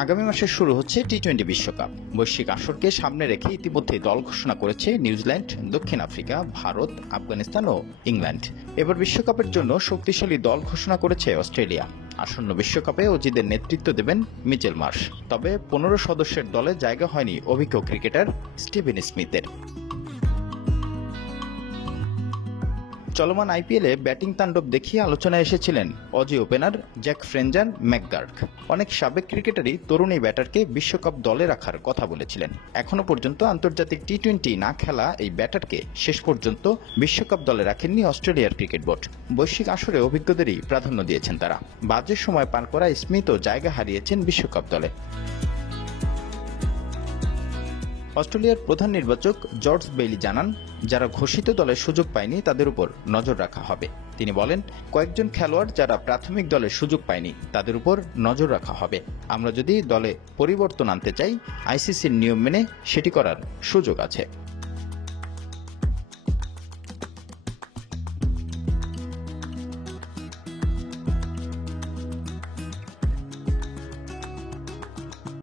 আগামী মাসে শুরু হচ্ছে টি-20 বিশ্বকাপ। বৈশ্বিক আসরকে সামনে রেখে ইতিমধ্যে দল ঘোষণা করেছে নিউজিল্যান্ড, দক্ষিণ আফ্রিকা, ভারত, আফগানিস্তান ও ইংল্যান্ড। এবার বিশ্বকাপের জন্য শক্তিশালী দল ঘোষণা করেছে অস্ট্রেলিয়া। আসন্ন বিশ্বকাপে অজিদের নেতৃত্ব দেবেন মিচেল মার্শ। তবে 15 সদস্যের দলে জায়গা হয়নি অভিজ্ঞ ক্রিকেটার স্টিভেন স্মিথের। চলমান আইপিএলে ব্যাটিং তাণ্ডব দেখিয়ে আলোচনায় এসেছিলেন অজি ওপেনার জ্যাক ফ্রেঞ্জার ম্যাকগার্ক। অনেক সাবেক ক্রিকেটারই তরুণ এই ব্যাটারকে বিশ্বকাপ দলে রাখার কথা বলেছিলেন। এখনও পর্যন্ত আন্তর্জাতিক টি-20 না খেলা এই ব্যাটারকে শেষ পর্যন্ত বিশ্বকাপ দলে রাখেননি অস্ট্রেলিয়ার ক্রিকেট বোর্ড। বৈশ্বিক আসরে অভিজ্ঞদেরই প্রাধান্য দিয়েছেন তারা। বাজে সময় পার করা স্মিথও জায়গা হারিয়েছেন বিশ্বকাপ দলে। অস্ট্রেলিয়ার প্রধান নির্বাচক জর্জ বেইলি জানান, যারা ঘোষিত দলের সুযোগ পায়নি তাদের উপর নজর রাখা হবে। তিনি বলেন, কয়েকজন খেলোয়াড় যারা প্রাথমিক দলের সুযোগ পায়নি তাদের উপর নজর রাখা হবে। আমরা যদি দলে পরিবর্তন আনতে চাই, আইসিসির নিয়ম মেনে সেটি করার সুযোগ আছে।